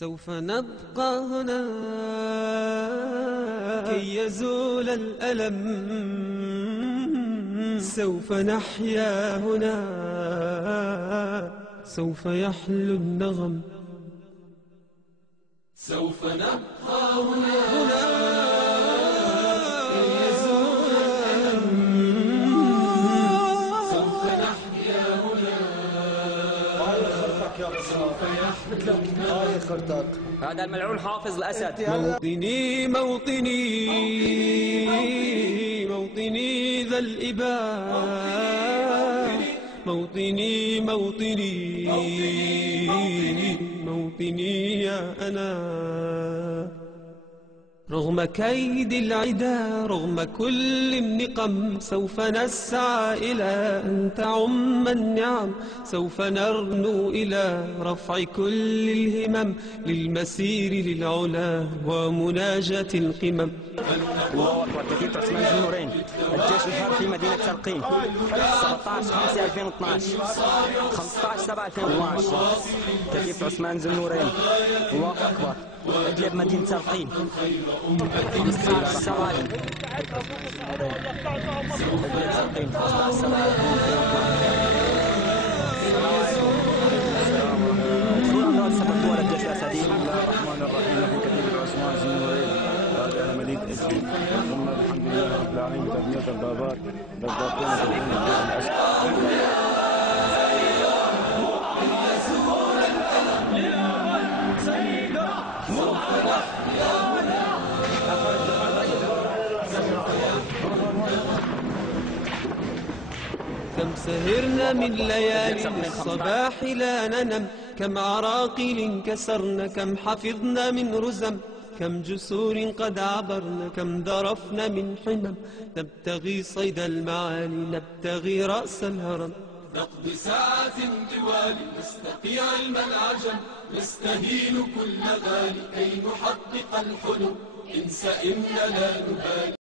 سوف نبقى هنا كي يزول الألم، سوف نحيا هنا، سوف يحلو النغم. سوف نبقى هنا كي يزول الألم، سوف نحيا هنا، سوف يحلو النغم. هذا الملعون حافظ الأسد. موطني موطني موطني ذا الإباء، موطني موطني موطني يا أنا. رغم كيد العدا، رغم كل النقم، سوف نسعى إلى أن تعم النعم، سوف نرنو إلى رفع كل الهمم، للمسير للعلا ومناجاة القمم. الله أكبر. كتيبة عثمان ذو النورين، الجيش الحر في مدينة تلقين، 17/5/2012، 15/7/2012. كتيبة عثمان ذو النورين، الله أكبر. إدلب مدينة تلقين، 15/7. إدلب تلقين 15/7. بسم الله الرحمن الرحيم. في كتيبة عثمان ذو النورين على مدينة إدلب، ثم الحمد لله رب العالمين بتدمير الضربات ضربتين وتدمير كم سهرنا من ليالي الصباح لا ننم، كم عراقيل كسرنا، كم حفظنا من رزم، كم جسور قد عبرنا، كم ذرفنا من حمم. نبتغي صيد المعالي، نبتغي رأس الهرم. نقضي ساعات طوال نستقي علم العجم، نستهين كل غالي كي نحقق الحلم. إن سئمنا لا نبالي.